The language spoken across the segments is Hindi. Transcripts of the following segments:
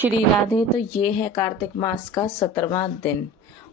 श्री राधे। तो ये है कार्तिक मास का 17वां दिन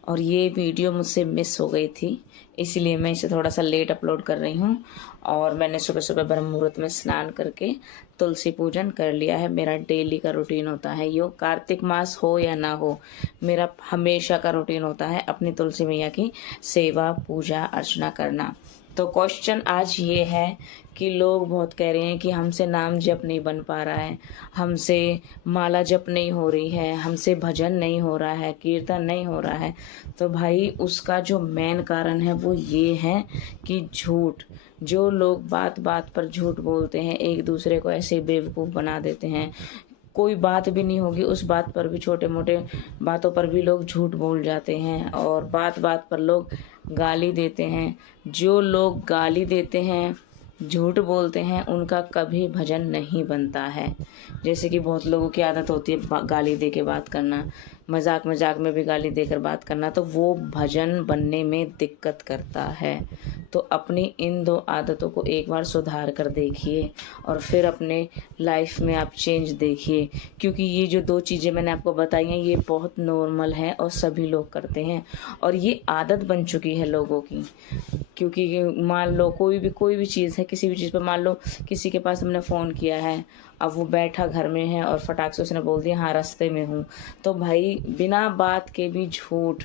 और ये वीडियो मुझसे मिस हो गई थी, इसीलिए मैं इसे थोड़ा सा लेट अपलोड कर रही हूँ। और मैंने सुबह सुबह ब्रह्म मुहूर्त में स्नान करके तुलसी पूजन कर लिया है। मेरा डेली का रूटीन होता है, यो कार्तिक मास हो या ना हो, मेरा हमेशा का रूटीन होता है अपनी तुलसी मैया की सेवा पूजा अर्चना करना। तो क्वेश्चन आज ये है कि लोग बहुत कह रहे हैं कि हमसे नाम जप नहीं बन पा रहा है, हमसे माला जप नहीं हो रही है, हमसे भजन नहीं हो रहा है, कीर्तन नहीं हो रहा है। तो भाई उसका जो मेन कारण है वो ये है कि झूठ। जो लोग बात बात पर झूठ बोलते हैं, एक दूसरे को ऐसे बेवकूफ़ बना देते हैं, कोई बात भी नहीं होगी उस बात पर भी, छोटे मोटे बातों पर भी लोग झूठ बोल जाते हैं और बात बात पर लोग गाली देते हैं। जो लोग गाली देते हैं, झूठ बोलते हैं, उनका कभी भजन नहीं बनता है। जैसे कि बहुत लोगों की आदत होती है गाली दे के बात करना, मजाक मजाक में भी गाली देकर बात करना, तो वो भजन बनने में दिक्कत करता है। तो अपनी इन दो आदतों को एक बार सुधार कर देखिए और फिर अपने लाइफ में आप चेंज देखिए, क्योंकि ये जो दो चीज़ें मैंने आपको बताई हैं ये बहुत नॉर्मल है और सभी लोग करते हैं और ये आदत बन चुकी है लोगों की। क्योंकि मान लो कोई भी चीज़ है, किसी भी चीज़ पर मान लो किसी के पास हमने फ़ोन किया है, अब वो बैठा घर में है और फटाक से उसने बोल दिया हाँ रास्ते में हूँ, तो भाई बिना बात के भी झूठ,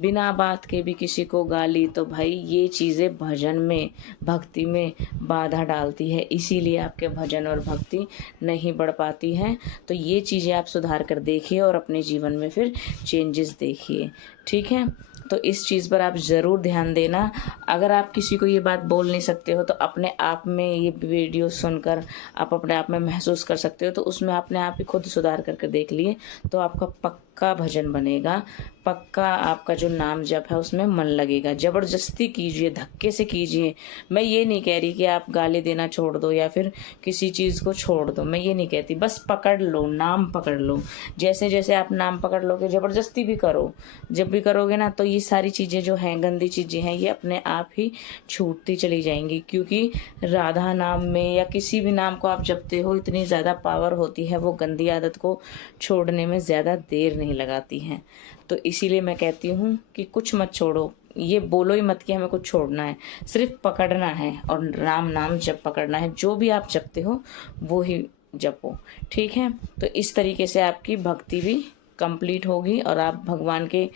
बिना बात के भी किसी को गाली, तो भाई ये चीज़ें भजन में भक्ति में बाधा डालती है, इसीलिए आपके भजन और भक्ति नहीं बढ़ पाती हैं। तो ये चीज़ें आप सुधार कर देखिए और अपने जीवन में फिर चेंजेस देखिए, ठीक है। तो इस चीज़ पर आप ज़रूर ध्यान देना। अगर आप किसी को ये बात बोल नहीं सकते हो तो अपने आप में ये वीडियो सुनकर आप अपने आप में महसूस कर सकते हो, तो उसमें अपने आप ही खुद सुधार करके देख लिए तो आपका पक्का भजन बनेगा, पक्का आपका जो नाम जप है उसमें मन लगेगा। ज़बरदस्ती कीजिए, धक्के से कीजिए। मैं ये नहीं कह रही कि आप गाली देना छोड़ दो या फिर किसी चीज़ को छोड़ दो, मैं ये नहीं कहती, बस पकड़ लो, नाम पकड़ लो। जैसे जैसे आप नाम पकड़ लोगे, ज़बरदस्ती भी करो, जब भी करोगे ना तो ये सारी चीज़ें जो हैं, गंदी चीज़ें हैं, ये अपने आप ही छूटती चली जाएंगी। क्योंकि राधा नाम में या किसी भी नाम को आप जपते हो इतनी ज़्यादा पावर होती है, वो गंदी आदत को छोड़ने में ज़्यादा देर नहीं लगाती हैं। तो इसीलिए मैं कहती हूँ कि कुछ मत छोड़ो, ये बोलो ही मत कि हमें कुछ छोड़ना है, सिर्फ पकड़ना है और राम नाम जप पकड़ना है। जो भी आप जपते हो वो ही जपो, ठीक है। तो इस तरीके से आपकी भक्ति भी कंप्लीट होगी और आप भगवान के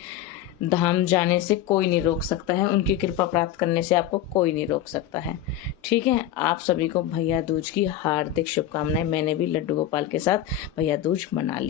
धाम जाने से कोई नहीं रोक सकता है, उनकी कृपा प्राप्त करने से आपको कोई नहीं रोक सकता है, ठीक है। आप सभी को भैया दूज की हार्दिक शुभकामनाएं। मैंने भी लड्डू गोपाल के साथ भैया दूज मना लिया।